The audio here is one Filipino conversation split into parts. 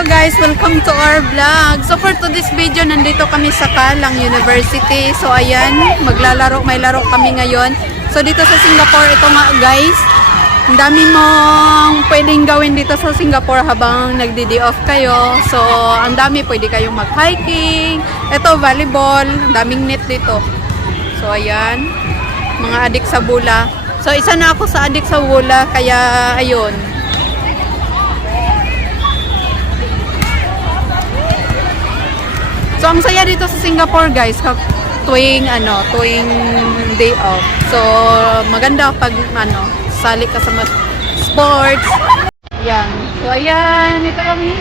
Hello guys, welcome to our vlog. So for today's video, nandito kami sa Kalang University. So ayan, may laro kami ngayon. So dito sa Singapore, ito nga guys, ang dami mong pwedeng gawin dito sa Singapore habang nagdi-day off kayo. So ang dami, pwede kayong mag-hiking. Ito volleyball, ang daming net dito. So ayan, mga adik sa bula. So isa na ako sa adik sa bula, kaya ayun. So ang saya dito sa Singapore guys, tuwing day off. So maganda pag sali ka sa sports. Yan. So ayan, ito kami.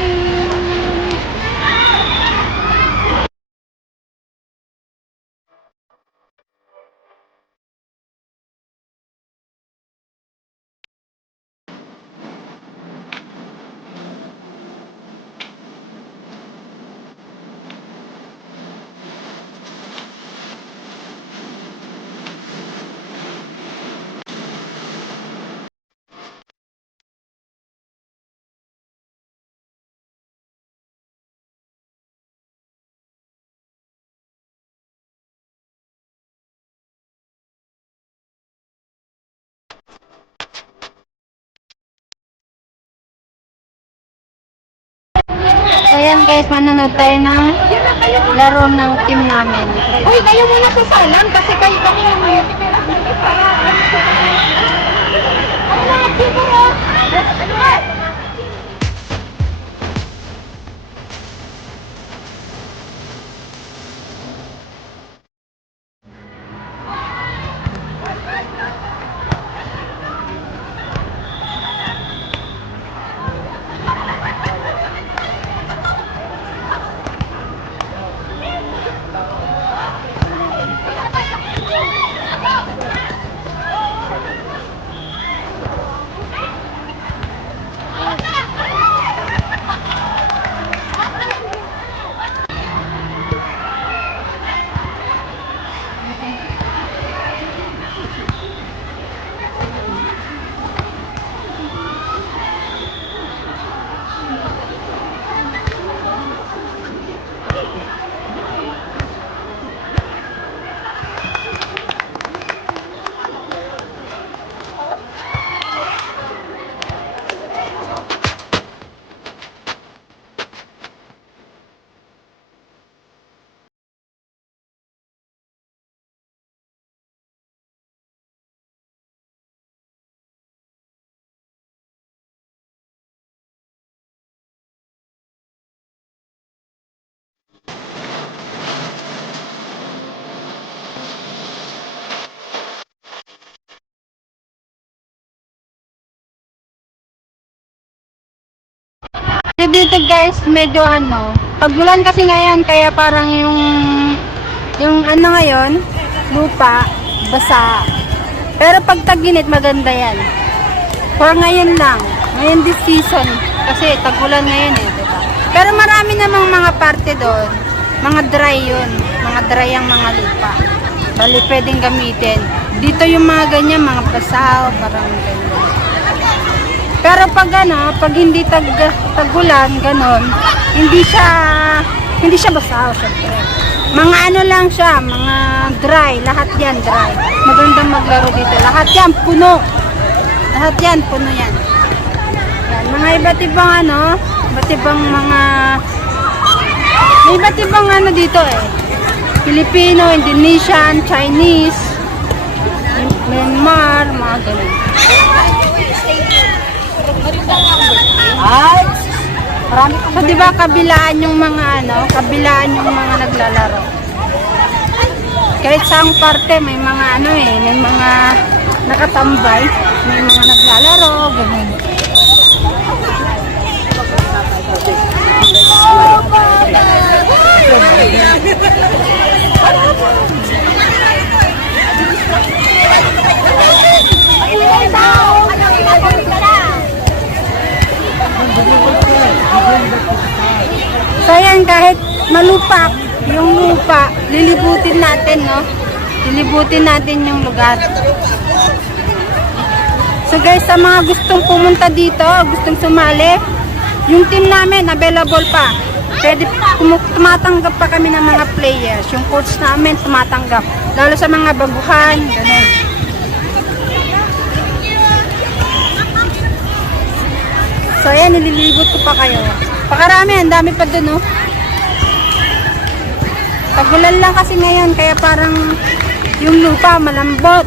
Ayan guys, manonood tayo ng laro ng team namin. Uy, kayo muna sa salam kasi kayo kami naman. Dito guys, medyo pagulan kasi ngayon, kaya parang yung ngayon, lupa, basa. Pero pag tag-init, maganda yan. For ngayon lang, ngayon this season, kasi tagulan ngayon diba? Pero marami namang mga parte doon, mga dry yun, mga dry ang mga lupa. Bali, pwedeng gamitin. Dito yung mga ganyan, mga basa, parang ganyan. Pero pag hindi tagulan, ganon, hindi siya basa, syempre. Mga lang siya, mga dry, lahat yan dry. Magandang maglaro dito. Lahat yan puno. Lahat yan puno yan. Yan, mga iba't ibang may iba't ibang dito Filipino, Indonesian, Chinese, Myanmar, mga ganon. Ay, marami kang so, diba kabilaan yung mga naglalaro. Kahit saang parte may mga may mga nakatambay, may mga naglalaro, ganun. So yan, kahit malupak yung lupa, lilibutin natin, lilibutin natin yung lugar. So guys, sa mga gustong pumunta dito, gustong sumali, yung team namin available pa. Pwede, tumatanggap pa kami ng mga players. Yung coach namin tumatanggap. Lalo sa mga baguhan, ganun. So ayan, nililibot ko pa kayo. Pakarami, ang dami pa dun, oh. Tagulan lang kasi ngayon, kaya parang yung lupa malambot.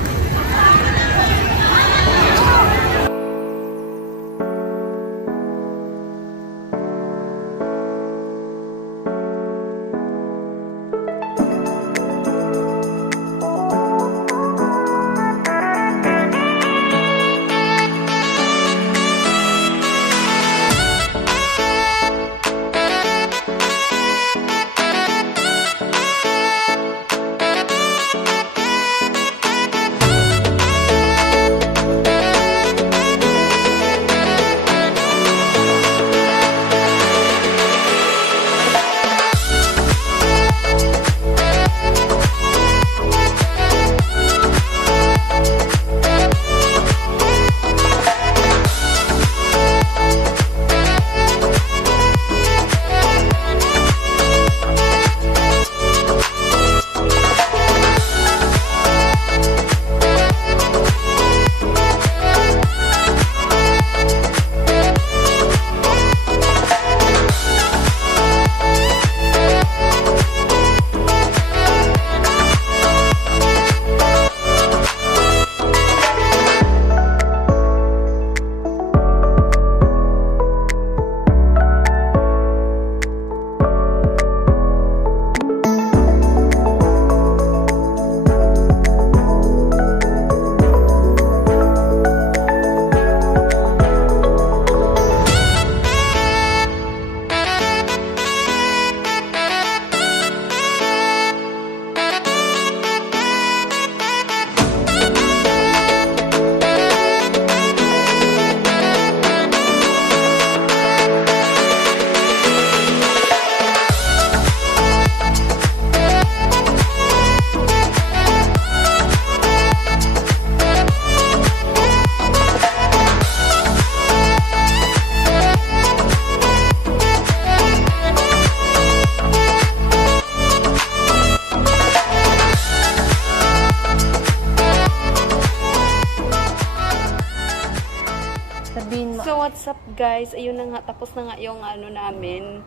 So what's up guys, ayun na nga, tapos na nga yung ano namin,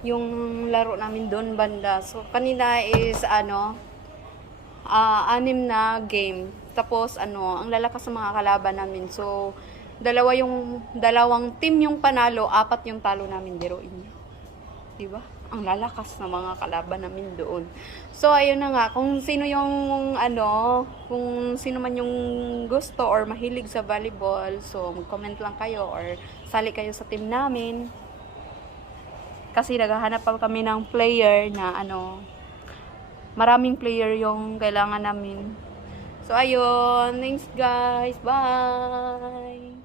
yung laro namin doon banda. So kanina is ano, 6 na game. Tapos ano, ang lalakas ng mga kalaban namin. So dalawang team yung panalo, 4 yung talo namin, biruin niyo. 'Di ba? Ang lalakas ng mga kalaban namin doon. So ayun na nga, kung sino yung ano, kung sino man yung gusto or mahilig sa volleyball, so mag-comment lang kayo or sali kayo sa team namin. Kasi naghahanap pa kami ng player na ano, maraming player yung kailangan namin. So ayun, thanks guys, bye!